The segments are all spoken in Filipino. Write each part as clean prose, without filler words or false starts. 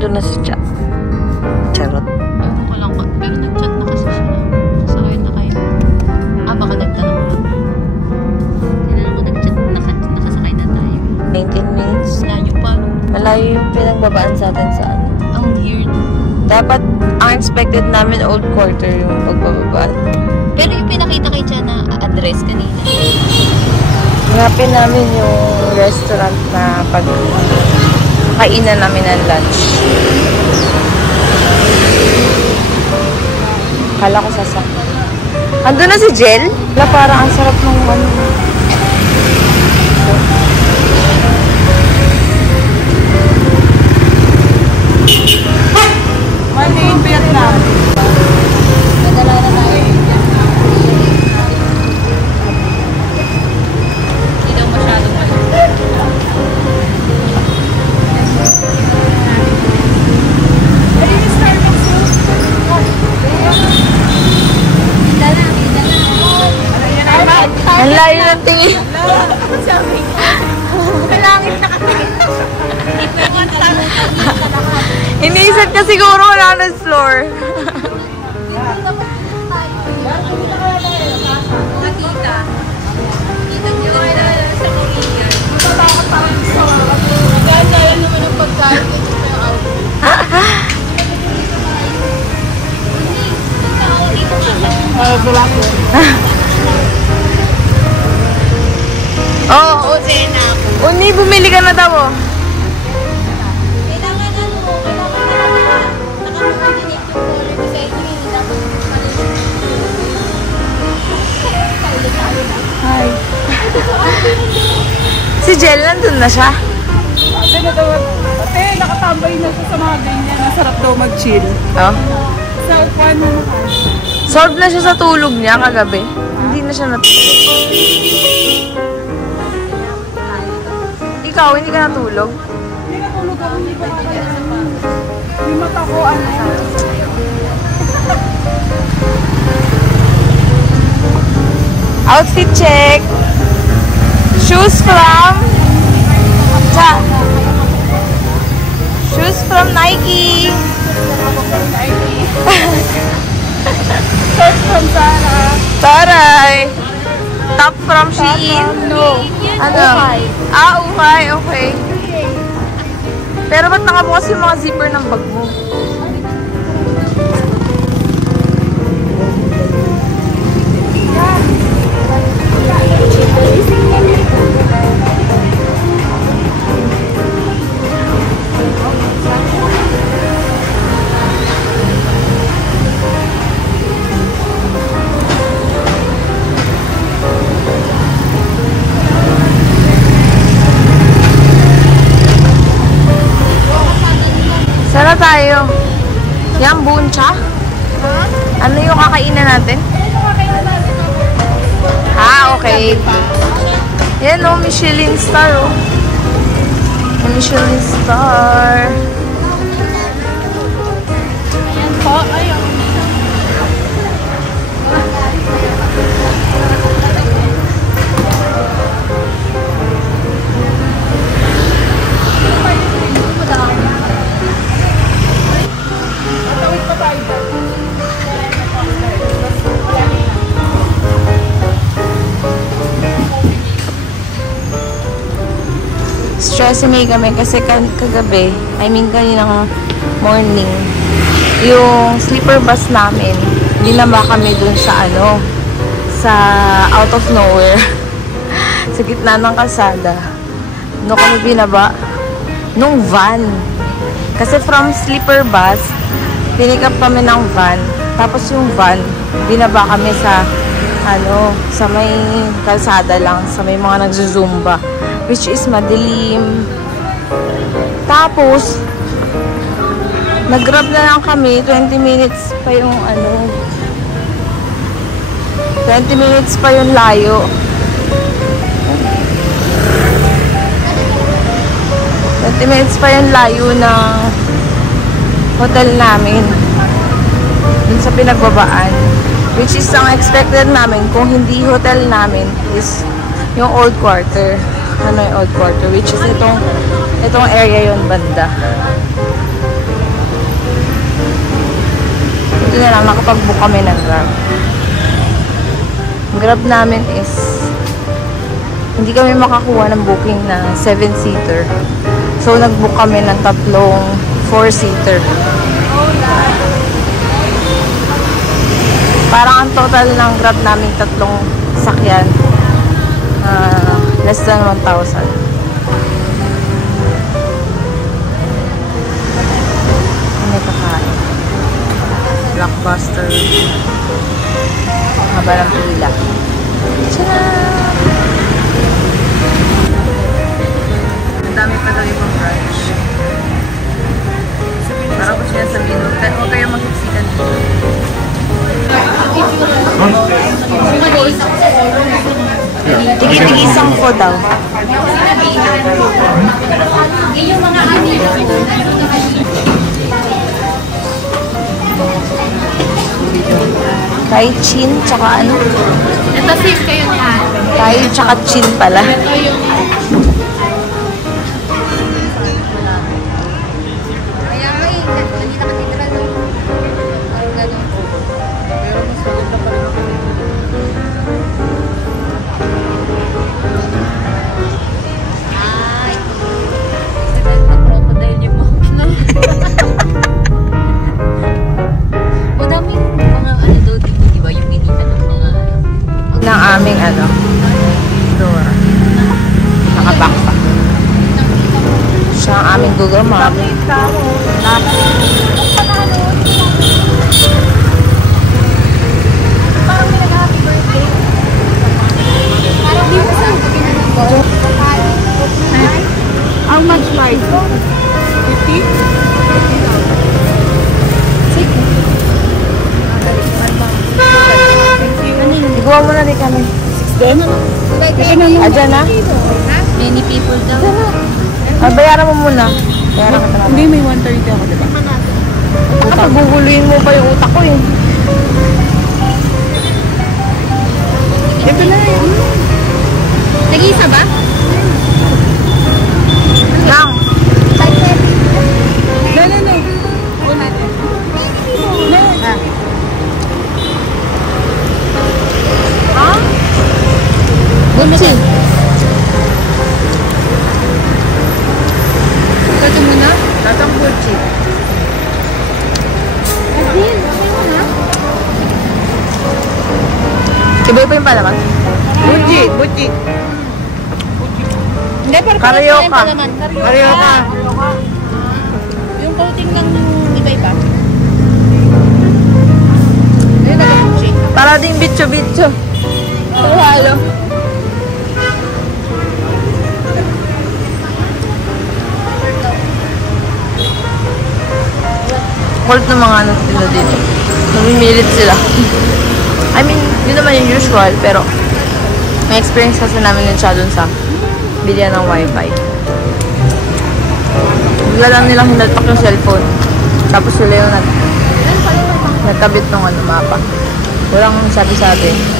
nandun na si Cha. Charot. Walang ko. Pero nag-chat na kasi siya. Sakay na kayo. Baka nagtanong lang. Tinanong ko nag-chat. Nakasakay na tayo. 19 minutes. Malayo pa. Malayo yung pinagbabaan sa atin sa ano. Ang weird. Dapat, ang expected namin old quarter yung pagbababa. Pero yung pinakita kay Cha na address kanina. Hanapin namin yung restaurant na kainan namin ng lunch. Kala ko sasakyan. Ando na si Jel? Wala, parang ang sarap ng ano. Mali in Vietnam. Nadala na tayo. Hindi daw masyadong Ang layo ng tingin. Malangit na kasi. Iniisip ka siguro wala na floor. Mga tita. Tita nyo na sa Korean. Matatakot parang sa ganda naman ang pagkain. Oh, Uni, bumili ka na daw. Kailangan naka-coordinate yung color ko sa inyo. Hi. Si Jel, nandun na siya. Ate, nakatambay na siya sa mga ganyan. Nasarap daw mag-chill. Oh. Sa upuan mo na. Solve na siya sa tulog niya kagabi. Hindi na siya natulog. Ikaw, hindi ka natulog? Hindi natulog ako. Hindi ko yung mata ko, ano. Outfit check. Shoes from Shoes from Nike. Shorts from Zara. Taray. Top from Shein. No. Ano? Ukay. Okay. Pero ba't nakabukas yung mga zipper ng bag mo? Sana tayo. Yang buncha? Ano yung kakainan natin? Okay. Yan o, Michelin star o. Michelin star. Ayan po, ayun. Stressing kami kasi kagabi, kaninang morning, yung sleeper bus namin, binaba kami dun sa sa out of nowhere, sa gitna ng kalsada. No kami binaba nung van. Kasi from sleeper bus, pinick up kami ng van. Tapos yung van, binaba kami sa sa may kalsada lang, sa may mga nagzuzumba. Which is madilim. Tapos, nag-grab na lang kami. 20 minutes pa yung 20 minutes pa yung layo. 20 minutes pa yung layo ng hotel namin. Dun sa pinagbabaan. Which is ang expected namin kung hindi hotel namin is yung old quarter. Hanoi Old Quarter, which is itong area yon banda. buti na lang nakapag-book kami ng Grab. Ang Grab namin is hindi kami makakuha ng booking na 7-seater. So, nag-book kami ng tatlong 4-seater. Parang ang total ng Grab namin tatlong sakyan, less than 1,000. Ano kakain? Blockbuster. Haba ng pila. Tcharam! Ang dami pa daw ibang branch. Parang ko siya sabihin, huwag kayo magsiksikan dito. Tigit-igisang ko daw. Thai chin, tsaka ano? Ito same kayo niyan. Thai, tsaka chin pala. Ito yung... Kaya nga eh, hindi nakatitira doon. Parang gano'n. Pero mas maganda pa rin ako. Ay! Sabihin ko crocodile yung mga. Madami mga ano doon dito, di ba? Yung binita ng mga... Ng aming ano, door. Naka-backpack. Siya ang aming Google Map. How much price? 50? Iguwa mo na rin kami. Adyan na? Many people daw. Bayaran mo muna. Bayaran ka Hindi, may 130 ako, diba? Guguluhin mo pa yung utak ko eh. Ito na yun. Nag-iisa ba? Lang. No. Ha? Butsi. Ito muna? Tatang butsi. Iba-iba yung palaman. Butsi. Hindi, pero Karyoka. Karyoka. Yung coating ng iba-iba. Ayun, nag-check. Para ding bitso-bitso. Halo. Kult ng mga ano sila dito. Namimilit sila. I mean, yun naman yung usual, pero may experience kasi namin yun siya dun sa bilyan ng wifi. Bigla lang nilang hinalpak yung cellphone. Tapos sila yung nagkabit ng ano, mapa. Walang sabi-sabi.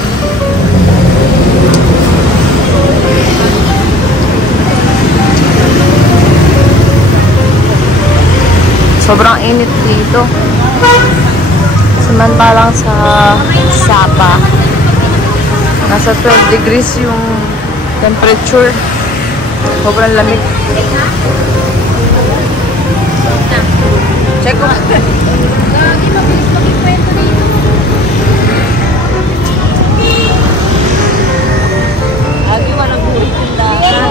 Sobrang init dito. Samantalang sa Sapa, nasa 12 degrees yung temperature. Sobrang lamig. Check ko. Lagi mabilis mag-ikwento na yun. Lagi walang buhay tindahan.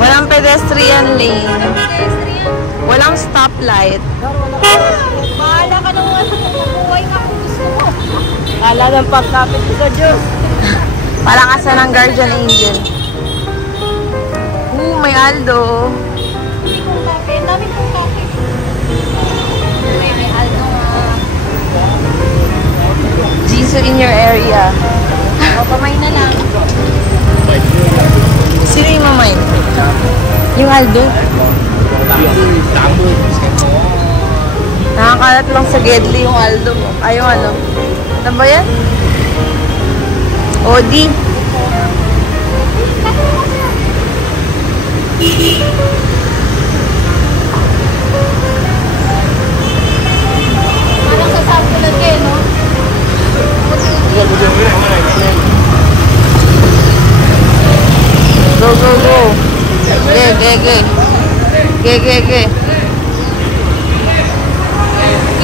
Walang pedestrian lane. Walang stoplight. Bahala ka nung buhay na kung gusto mo. Kala ng pagkapit ko sa Diyos. Parang asa ng guardian angel. May Aldo. Hindi kong kape. Ang daming kong kape. May Aldo nga. Jisoo in your area. O, pamay na lang. Sino yung mamay? Yung Aldo? Nakakalat lang sa Gedli yung Aldo. Ay, yung ano? Ano ba yan? Odi. Parang sa sampulan kayo, no? Gege. Gege.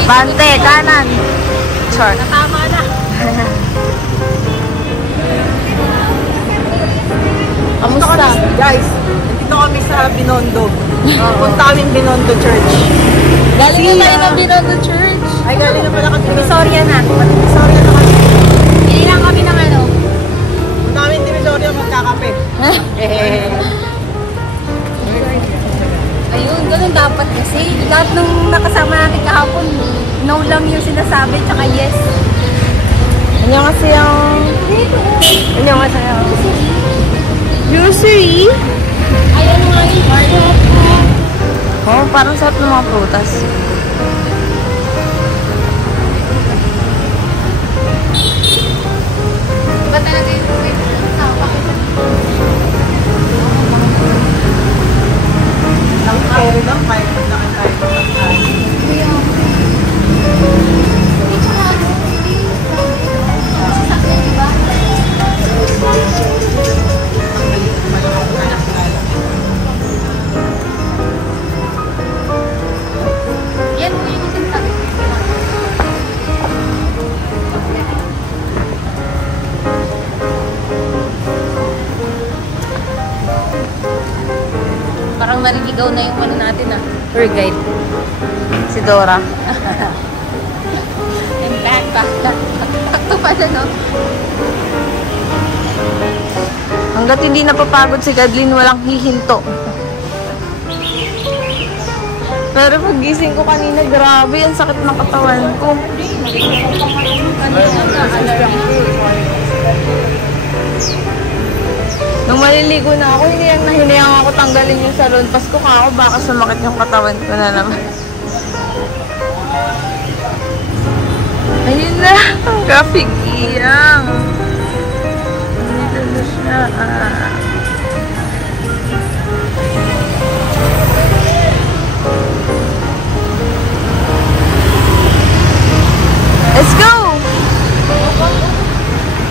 Bante, kanan. Char. Tama na. Kamusta? Guys, nandito kami sa Binondo. Punta kami Binondo Church. Galing na tayo ng Binondo Church. Ay, galing na pala kami. Divisoria na. Divisoria na kami. Hindi lang kami ng ano. Punta kami Divisoria magkakape. Ayun, ganun dapat kasi. Lahat nung nakasama natin kahapon, no lang yung sinasabi, tsaka yes. 안녕하세요. Annyeonghaseyo. Grocery? Ay, ano nga yun? Oh, parang sarap ng mga prutas. Iba talaga yung Ang carry lang, kahit maglakad tayo. yan mo yung sinasabi. Parang naliligaw na yung ano natin ah. Tour guide. Si Dora. And back. Sakto pala no? Hanggat hindi napapagod si Gadlin, walang hihinto. Pero pagising ko kanina, grabe, ang sakit ng katawan ko. Nung maliligo na ako, hinayang ako tanggalin yung salon. Pasko ka ako, baka sumakit yung katawan ko na naman. Ayun na, ang kapigiyang. Dito na siya. Let's go!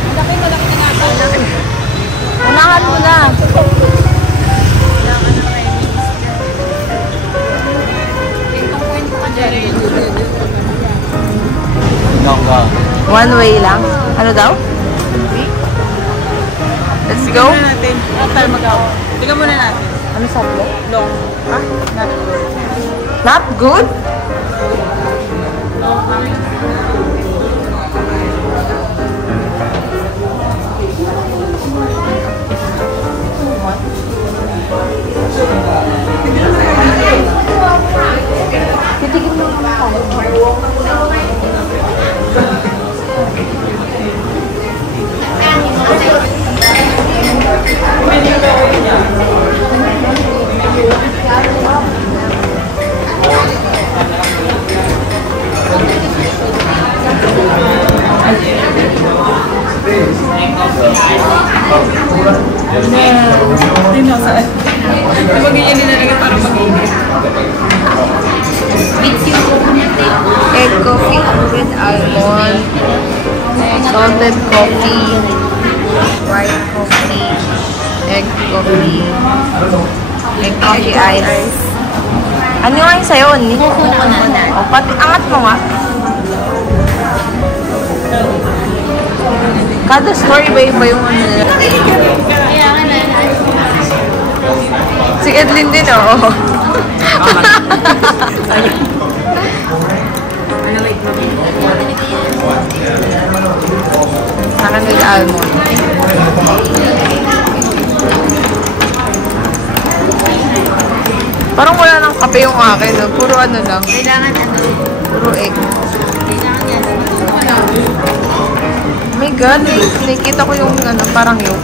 Malaki na nga. Unahan mo na. One way lang. Ano daw? Let's go. Tingnan natin. Ano tayo mag-out? Tingnan muna natin. Ano sabi? Long. Ah, not good. Not good? Tingnan saan. Mag-iyan din talaga para mag-iinit. Egg coffee with almond. Salted coffee. White coffee. Egg coffee. Egg coffee ice. Ano nga yung sayo, ni? O, pati, angat mo nga. Kada story ba yung ano nila? Kaya nga na. Si Edlin din, oo. Akin with almond. Parang wala nang kape yung akin, no? Puro ano lang. Kailangan ano. Puro egg. Kailangan yan. Oh my God, nakikita ko yung ano, parang yun.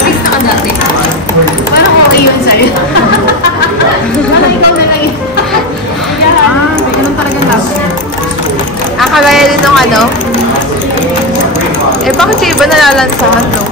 Bigis na ka dati. Parang okay yun sa'yo. Parang ikaw na lang yun. Ah, ganun talaga lasa. Kagaya din ng ano. Eh, bakit yung iba nalalansahan, no?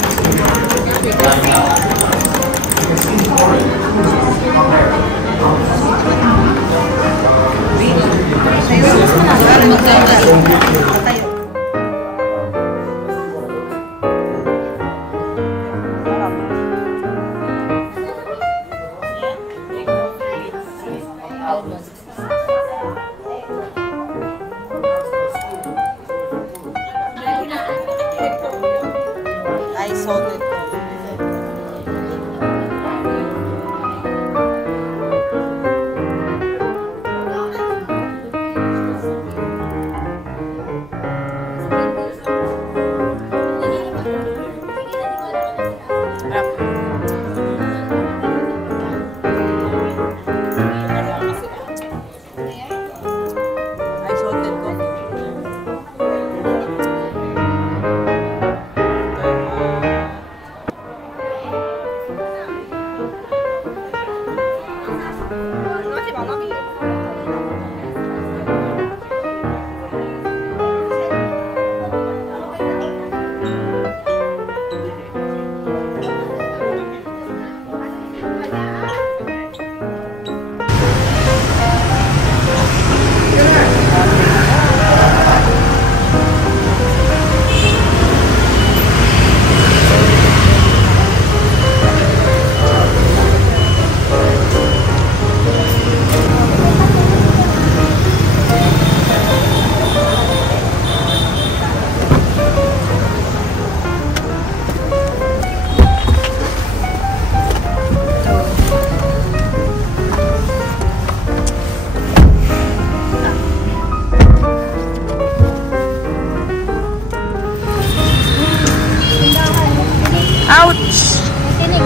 Ouch! Tinik.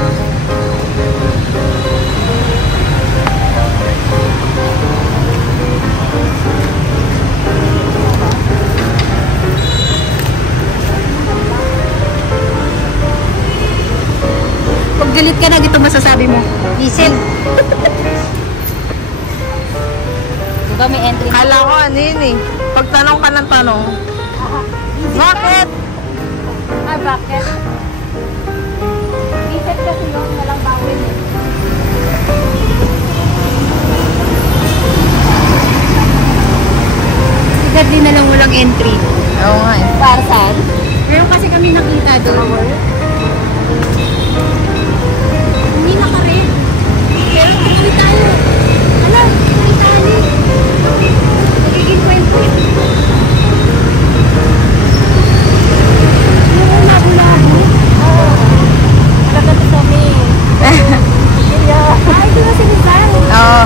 Pag galit ka na, ito masasabi mo. Diesel. Diba may entry? Kala ko ano yun eh. Pagtanong ka ng tanong. Bakit? Ah, bakit? Diesel kasi yun, walang bawin eh. Sigad din na lang walang entry. Oo nga eh. Para saan? Meron kasi kami nakita doon. Hindi naka-red. Pero tuloy tayo. Alam, tuloy tayo. Magiging kwento. Oo, labo-labo. Oo. Talaga to kami. Ay, di ba sinisan? Oo.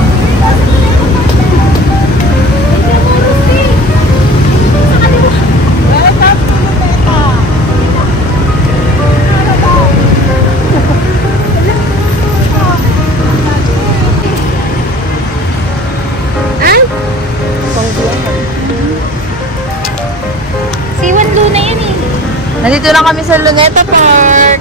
Siwan Luna yan eh. Nandito na kami sa Luneta Park.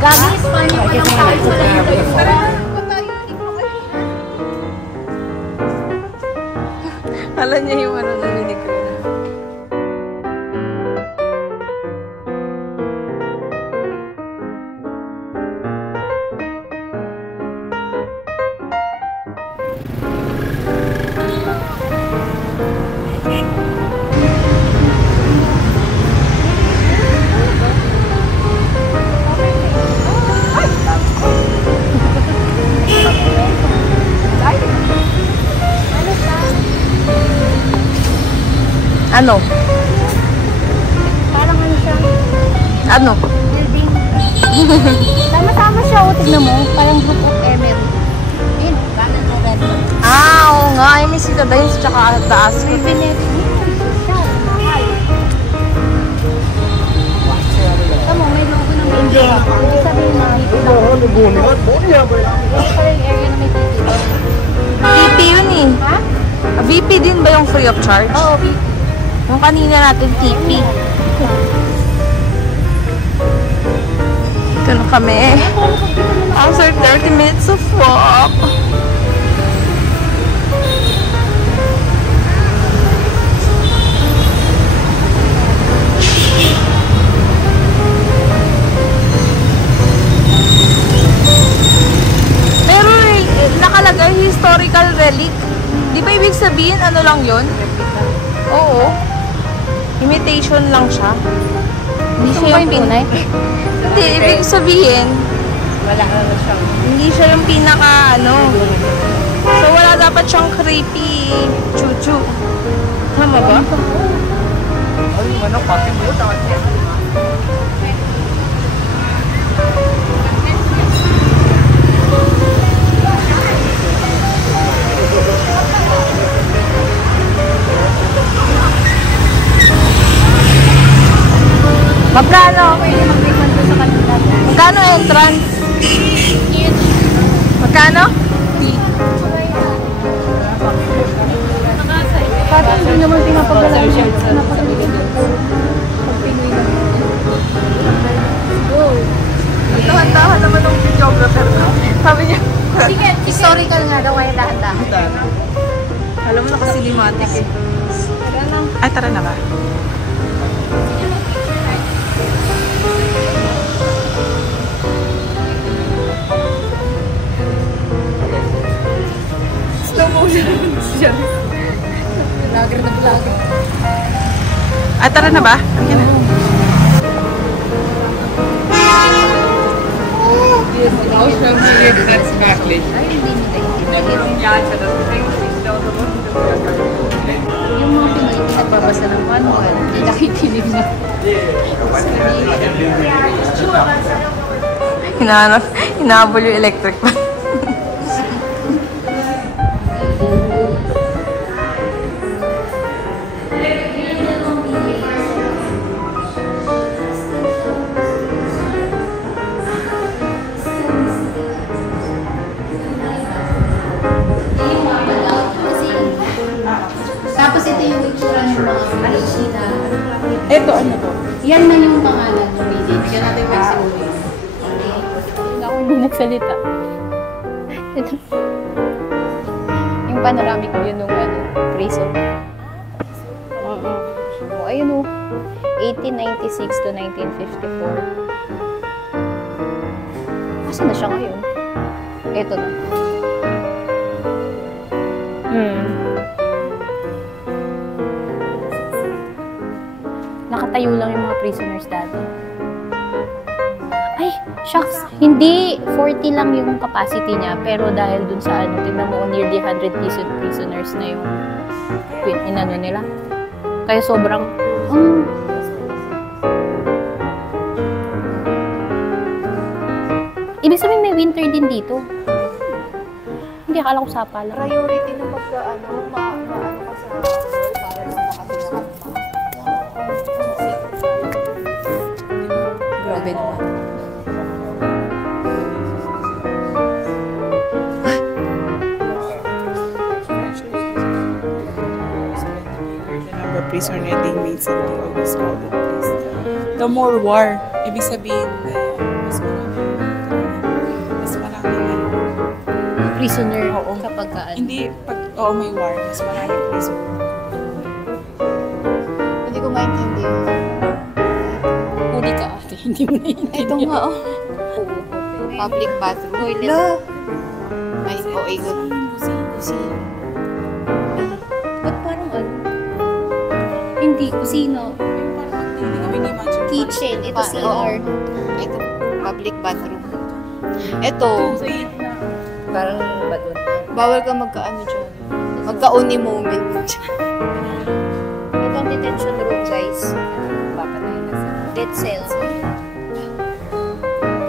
Gagi, Espanya pa lang tayo sa layo. Alam niya yung ano narinig ko. Ano? Parang ano siya? Ano? Building. Sama-sama siya, o tignan mo. Parang group of emery. Yun, kanan mo red. Ah, oo nga. Ay, may Citadines tsaka taas ko. May Veneto. Yun, siya. Mahal. Tama, may logo ng building. Hindi sabihin na dito lang. Ito pa yung area na may dito. VP yun eh. Ha? VP din ba yung free of charge? Oo, Yung kanina natin, TP. Ito na kami. After 30 minutes of walk. Pero nakalagay historical relic. Di ba ibig sabihin ano lang yun? Oo. Imitation lang siya. Hindi siya yung tunay. Hindi, ibig sabihin, Wala ka na siya. hindi siya yung pinaka ano. So wala dapat siyang creepy chuchu. Tama ba? Ay, ano, pakin mo. Magkano? Pwede mag-refund doon sa kanila. Magkano entrance? Magkano? Parang hindi naman pinapagalaw siya. Tahan-tahan naman ng videographer na. Sabi niya, Sige, historical nga daw kaya dahan-dahan. alam mo na kasi limatic eh. Ay, tara na ba? Slow motion siya. Vlogger na vlogger. Ay, tara na ba? Ayan na. Ay, hindi nila. Yung mga Pinoy, nagbabasa ng manual. Hindi nakikinig na. Hinahabol yung electric fan. Yan na yung pangalan ng village. Kaya natin may sinulit. Ako hindi nagsalita. Yung panoramic view nung prison. Oh, ayun o. 1896 to 1954. Asa na siya ngayon? Ito na. Nakatayo lang yung mga prisoners dati. Ay, shucks. Hindi 40 lang yung capacity niya. Pero dahil dun sa tingnan mo, nearly 100 prisoners na yung inano nila. Kaya sobrang, ibig sabihin may winter din dito. Hindi, akala ko sapa lang. Priority na pagka, maano ka sa para lang makatulungan. Grabe naman. Prisoner inmates and they always call it place. The more war, ibig sabihin, mas marami na. Prisoner Oo. kapag kaan. Hindi, may war, mas marami prisoner. Hindi ko maintindihan. Huli ka ate, hindi mo naiintindihan. Ito nga, public bathroom. Toilet. Ay, ikot. Kusina. Ba't parang Hindi, kusina. Kitchen. Ito CR. Ito, public bathroom. Ito, Parang ba doon? bawal ka magkaano dyan. Magka-uni moment. Ito ang detention room, guys. Papatay na sa dead cell.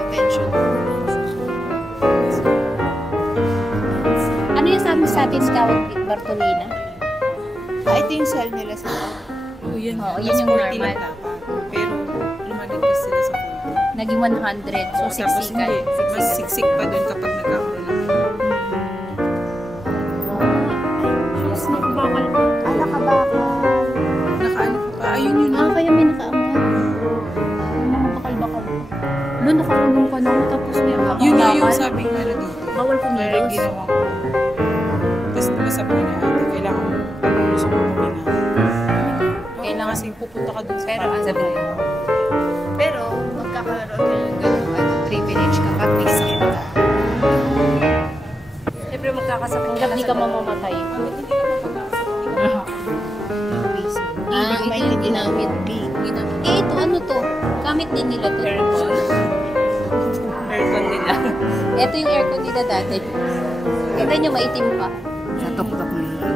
Detention. Ano yung sabi sa atin tawag Bartolina? Ito yung cell nila sa Yan, Oo, mas yan yung 40 lang normal. dapat. Pero lumaligtas sila sa 40. Naging 100. So, Tapos siksikan. hindi, mas siksik pa dun kapag nagkakaroon ng nakaano pa pa. Ayun yun. Kaya may nakaangat. Mga bakal-bakal. Lo, nakakulong ka na. Tapos may bakal. Yun nga yung sabi nga na dito. Bawal Parang kumilos. ginawa ko. Tapos nasabi ko na ate, kailangan mo pag gusto mo huminga. Kailangan. Kasi pupunta ka dun sa Pero, parang- sabi ko, Pero, magkakaroon ka ng ganun, privilege ka pag miskin ka. siyempre magkakasakit. Hanggang di ka mamamatay. Hindi ko maintindihan. ginamit. Eh, ito ano to? Gamit din nila to. Aircon nila. Ito yung aircon nila dati. Tignan nyo, maitim pa. Sa tuktok nila.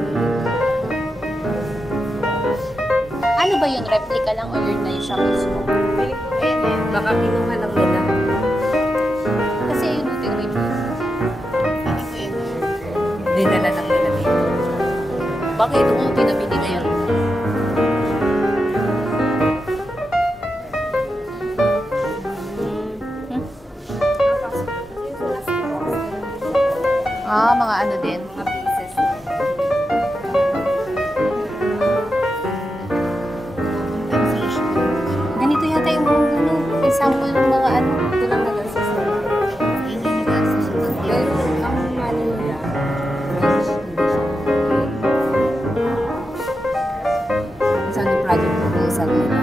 Ano ba yun? Replica lang o yun na yung siya mismo? Baka kinuha lang nila. Kasi yun yung tinawin mo. Dinala lang nila dito. Baka ito nga tinabi nila yan. Mga ano din. Mga pieces. Ganito yata yung example ng mga ano. Ito lang nagastos nila. Hindi nagastos nila. Pero ang money nila, sa ano project proposal nila.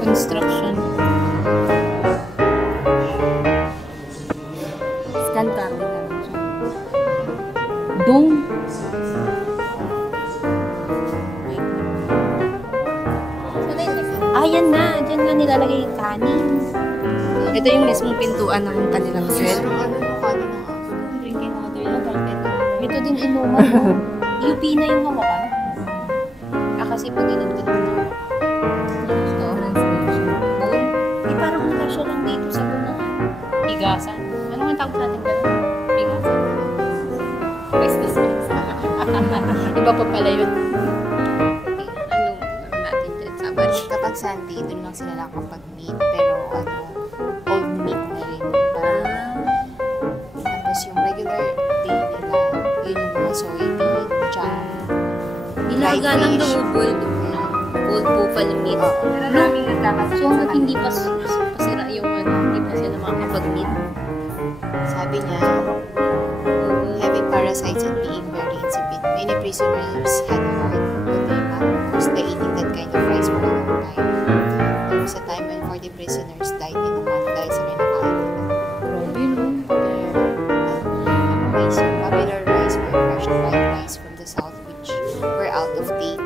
Construction. Scan copy na lang siya. Dome. Yan na. Diyan nga nilalagay yung kanin. Ito yung mismong pintuan ng kanilang cell. Drinking water na. Ito din inuman mo. UP na yung hawakan. Kasi pag ganun ko din na. Di parang kasya lang dito sa bunahan. Higasan. Ano nga tawag sa atin ganun? Higasan. Business. Iba pa pala yun. Natin dyan sa bari. Kapag Sunday, doon lang sila nakapag-meet. Pero old meet na rin. Tapos yung regular day nila, Gumagalang double. Cold buffalo meat. Maraming nagkakasakit So, hanggat hindi pa pasira yung hindi pa sila makakapag-meat. Sabi niya, having parasites and being very insipid, many prisoners had heart edema caused by eating that kind of rice for a long time. There was a time when 40 prisoners died in a month dahil sa kinakain nila. Grabe, no? Popular rice were crushed white rice from the south which were out of date.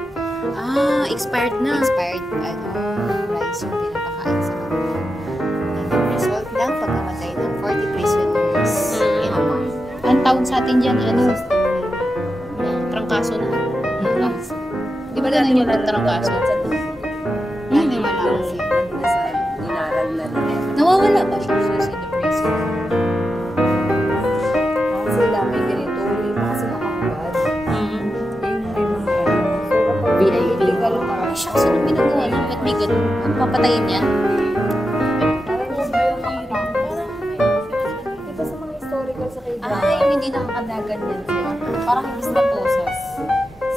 Expired na. Expired rice yung pinapakain sa kanila. And the result ng pagkamatay ng 40 prisoners in a month. Ang tawag sa atin dyan, trangkaso na. Di ba ganun yung trangkaso? Dati wala kasi. Nawawala ba siya sa the prison? Sila may ganito, may pa kasi nakakabad. VIP. Legal pa. Ay, siya kasi nung ginagawa niya, ba't may ganun? Ang papatayin niya? Diba sa mga historical sa kay Yung hindi nakakadagan yan sila. Parang imbis na posas.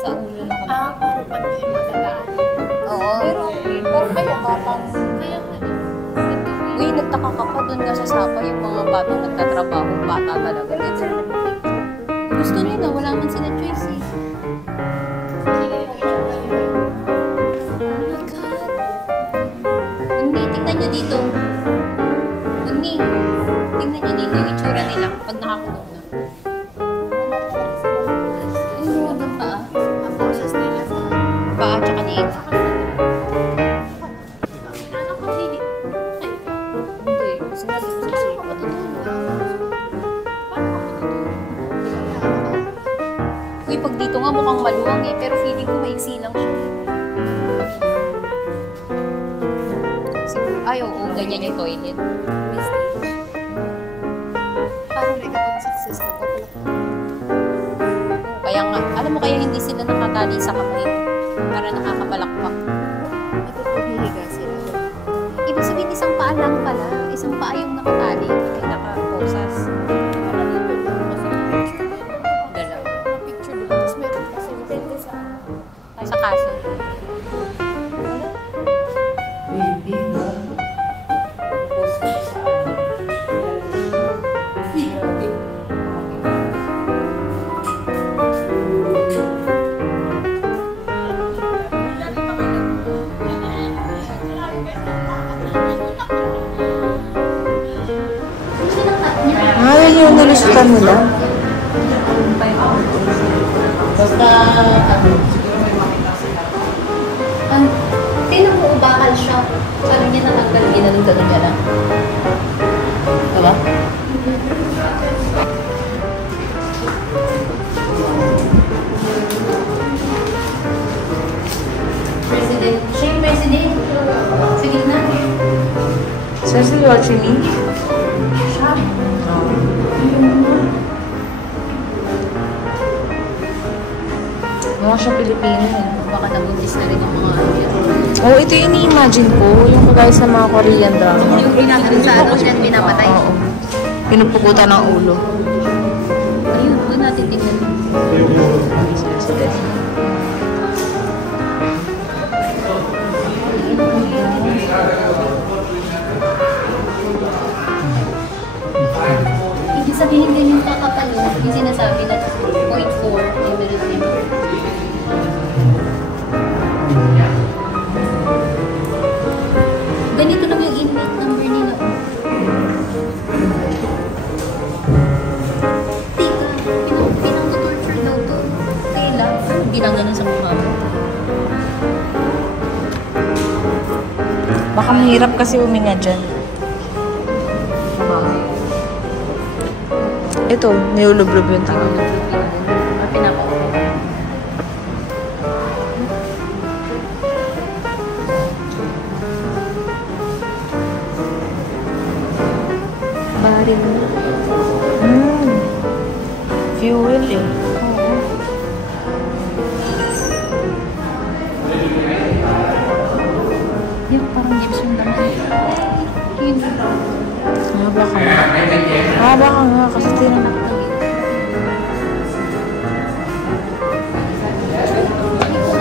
Sa ulo na kami. Oo. Pero kayo kapag Uy, nagtaka ka pa doon nga sa Sapa yung mga batang nagtatrabaho, bata talaga. Gusto nila, wala man sila choice eh. Oh my God. Unni, tingnan nyo dito. Unni, tingnan nyo dito yung itsura nila pag nakakulong na. Ay, hanggang paa. Ang boses nila sa Paa tsaka liit. Hindi, sinabi ko sa kasi Uy, pag dito nga mukhang maluwang eh, pero feeling ko maiksi lang siya. Siguro, oo, ganyan yung toilet. parang nagkakonsistis ka pa pala. Kaya nga, alam mo kaya hindi sila nakatali sa kamay para nakakapalakpak. Matutuhihiga sila. Ibig sabihin, isang paa lang pala. Isang paa yung nakatali, kaya nakaposas. Dalawa. Tapos meron kasi depende sa Sa kaso. Ngayon yung nilusutan nila. Tingnan mo, bakal siya. Parang niya natanggal, ginanong-ganon niya lang. Diba? President. Siya yung president. Sa gitna. Seriously, watching me? Siya. Mukha siya Pilipino eh. Baka nabuntis na rin yung mga ano yan. Oo, ito yung ini-imagine ko. Yung kagaya sa mga Korean drama. Yung ginagawa sa ano yan, pinapatay. Oo. Pinupukutan ng ulo. Ayun, doon natin tingnan. Ibig sabihin din yung kakapal, yung sinasabi na 0.4 mm. Ganito lang yung inmate number nila. Tika, pinang-torture daw to. Tela, ano binangganan sa mukha mo? Baka mahirap kasi huminga dyan. Ito, niulublob yung tao. Pinapaupo. Baril. Fuel eh. Yung parang gips yung naman. Yun. Haba ka nga. Haba ka nga kasi tinanong. Hindi ko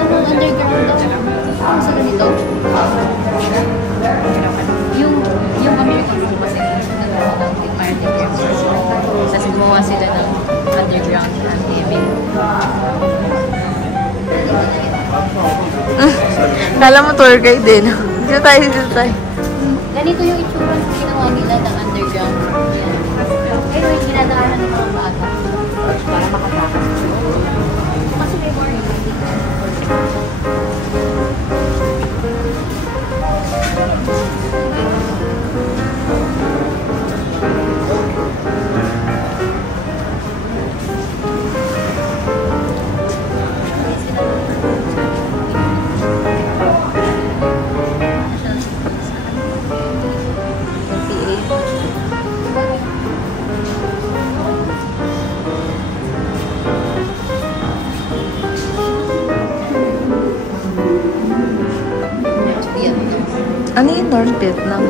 Kala mo tour guide din. Dito tayo, dito tayo. Ganito yung itsura ng ginawa nila ng underground. Yan. Pero yung ginadaanan ng mga bata para makatakas. Kasi may warning. Ano yung North Vietnam?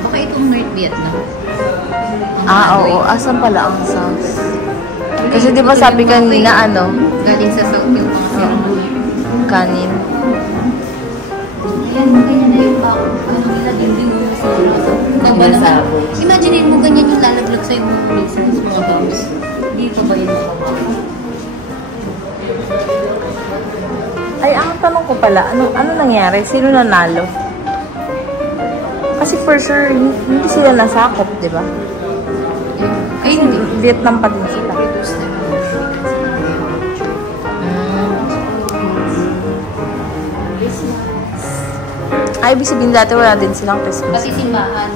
Baka itong North Vietnam. Oo. Asan pala ang South? Kasi di ba sabi kanina, ano? Galing sa South yung mga Cebu. Kanin. Ayan, ganyan na yung bako. Ano nila, dinding yung sa imagine mo ganyan yung lalaglag sa yung mga business, mga house. Hindi pa ba yun makapako? Ay, ang tanong ko pala, ano nangyari? Sino nanalo? Kasi for sure, hindi sila nasakop, di ba? Ay, hindi. Vietnam pa din sila. Produce na. Ay, ibig sabihin dati wala din silang Christmas. Pati simbahan.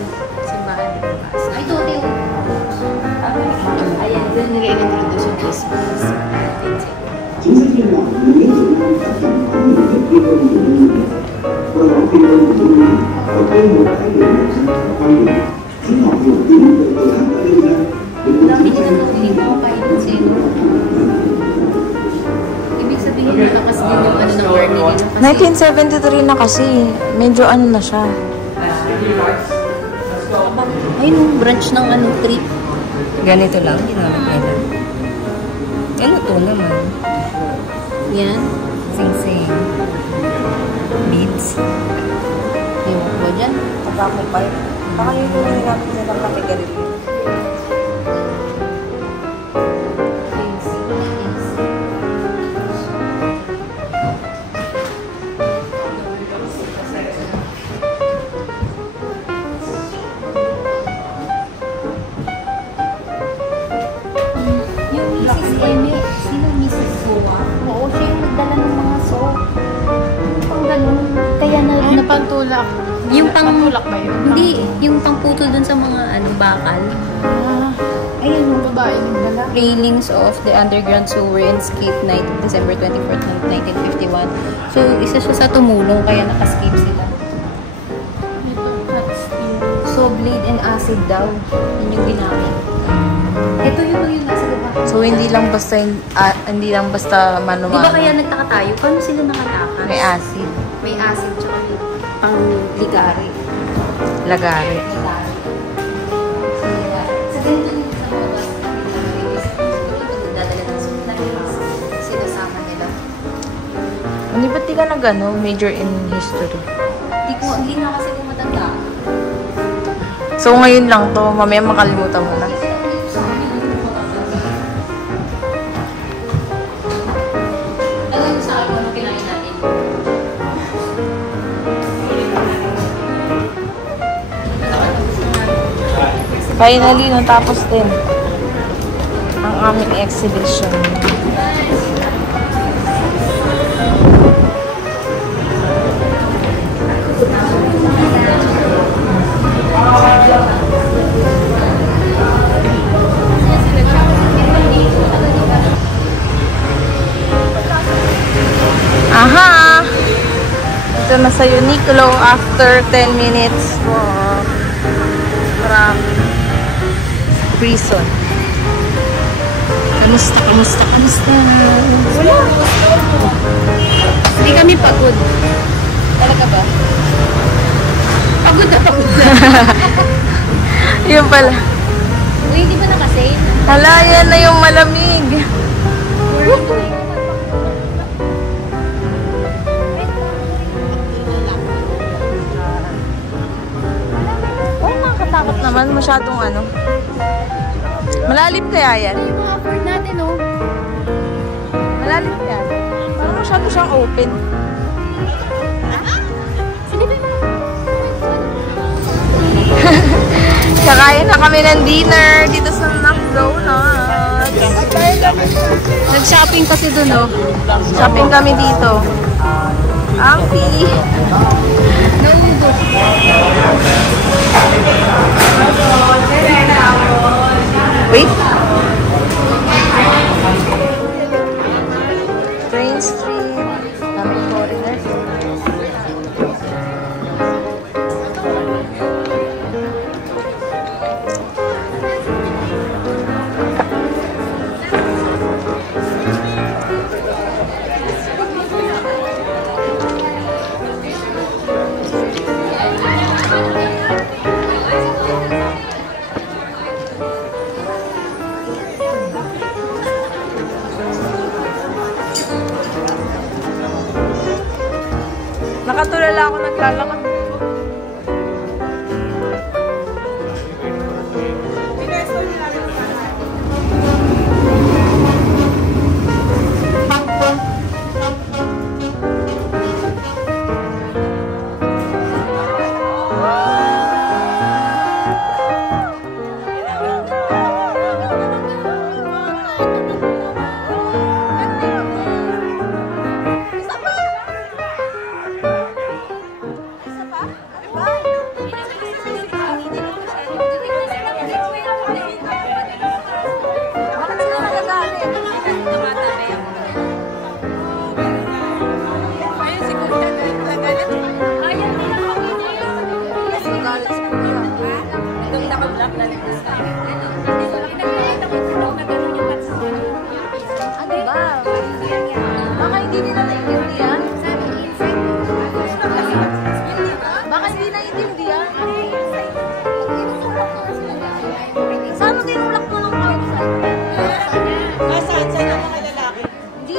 Simbahan. Ay, tote. Ayan, doon nila in-introduce yung Christmas. Dami nila nakuling mo pa yun sino. Ibig sabihin, nakakas din yung ano ng army nila. 1973 na kasi. Medyo ano na siya. Ay, nung branch ng ano, trip. Ganito lang, ginamit nila. Ano to naman? Yan. Sing-sing. Beads. Ewan ko dyan. Kapag pa yun. Baka yun yung ginamit nila kami garilyo. Yung Mrs. Eme, sino Mrs. Soa? Oo, siya yung nagdala ng mga soap. Pang ganun. Kaya na, Pantulak. yung pang, Pantulak ba yun? hindi, yung pangputol dun sa mga ano, bakal. Ayun, yung Babae ng dala. railings of the underground sewer in Escape night of December 24, 1951. So, isa siya sa tumulong kaya nakascape sila. So, blade and acid daw. Yun yung ginamit. Ito yung nasa gaba. So, hindi lang basta Di ba mano-mano. kaya nagtaka tayo? Paano sila nakatakas? May acid. May acid tsaka may pang ligari. Lagari. Sa ganito yung sa mga bus pagdadala ng sinasama nila. Hindi ba't di ka major in history? Hindi na kasi kung matanda. So, ngayon lang to. Mamaya makalimutan mo na. Alam mo sa akin kung ano kinain natin. Finally, natapos din ang aming exhibition. Aha! Ito na sa Uniqlo after 10 minutes. Wow. Marami. Prison. Kamusta? Wala. Hindi kami pagod. Talaga ba? Pagod na. Yun pala. Uy, hindi ba nakasale? Hala, yan na yung malamig. Oh, nakakatakot naman. Masyadong ano. Malalim kaya yan? Yung mga afford natin, oh. Malalim yan. Parang masyado siyang open. Kakain na kami ng dinner dito sa McDonald's. Nag-shopping kasi dun, oh. Shopping kami dito. Ampi. Wait. Train Street. Daming foreigners. Nakatulala ako naglalakad.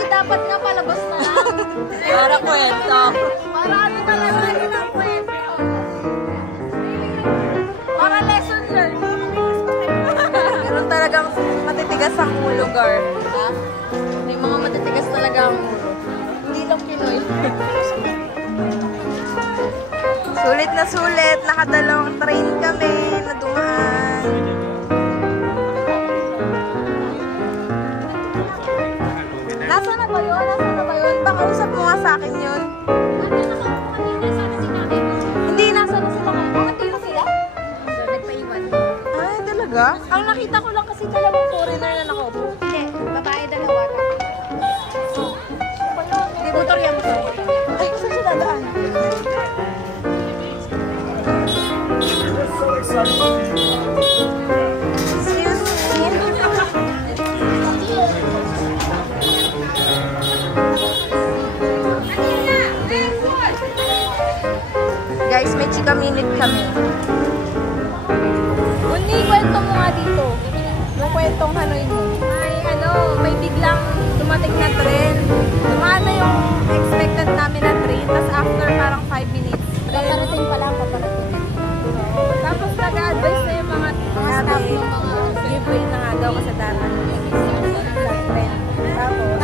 Dapat nga palabas na lang. Para kwento. Para ano talaga yun ang kwento. Para lesson learned. Meron talagang matitigas ang ulo, girl. Ha? May mga matitigas talaga ang ulo. Hindi lang Pinoy. Sulit na sulit. Nakadalawang train kami na dumaan. Nasaan na ba yun? Nasaan na ba yun? Baka usap mo nga sa akin yun. Hindi, nasa na sila ngayon. Nakatulog sila? Nagpaiwan. Ay, talaga? Ang nakita ko lang kasi dalawang foreigner na nakaupo. Hindi, babae dalawa. Hindi, motor yan. Ay, saan siya dadaan? Guys, may chika minute kami. Uni, kwento mo nga dito. Yung kwentong Hanoi mo. May biglang dumating na train. Dumaan na yung expected namin na train. Tapos after parang 5 minutes. Paparating pa lang, paparating. Tapos nag-a-advise na yung mga staff ng mga giveaway na nga daw kasi data.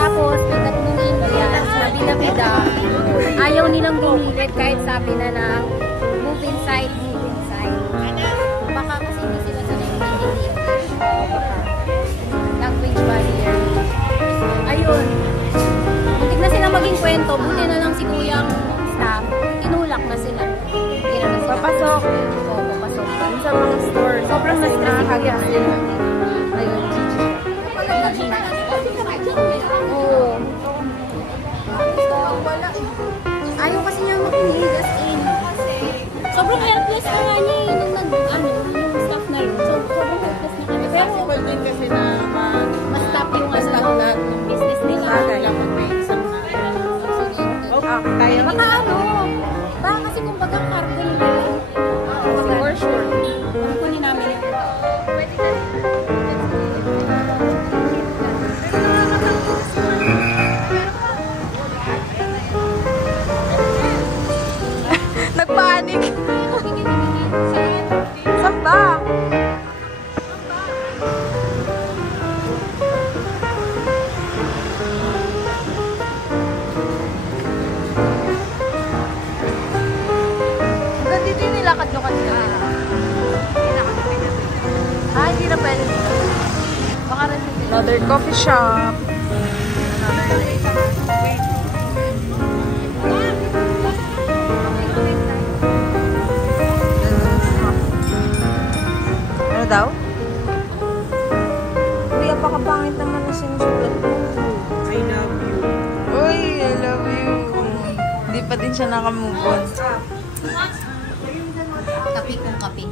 Tapos, may tatlong Indians na bida-bida. Ayaw nilang bumilit kahit sabi na move inside, move inside. Baka kasi hindi sila sanay yung English. Language barrier. Ayun. Muntik na sila maging kwento. Buti na lang si kuyang staff. Tinulak na sila. Hindi na sila. Papasok. Oo, papasok. Yun sa mga store. Sobrang kasi na-stress nakakagip sila. sila. Ayun, GG. Oo. Wala. Ayaw kasi niya makinig as in. Sobrang helpless na nga niya nung yung staff na yun. So, sobrang helpless na kami. Pero possible din kasi na ma-stop yung ma-stop na yung business nila. dapat may isang na. Kaya Baka baka kasi kumbaga cargo nila yun. for sure. Ano kunin namin yun? Another coffee shop. Ano daw? Uy, apakapangit naman na sinusulat mo. I love you. Uy, I love you. Hindi pa din siya nakamove on. Kapi kong kapi.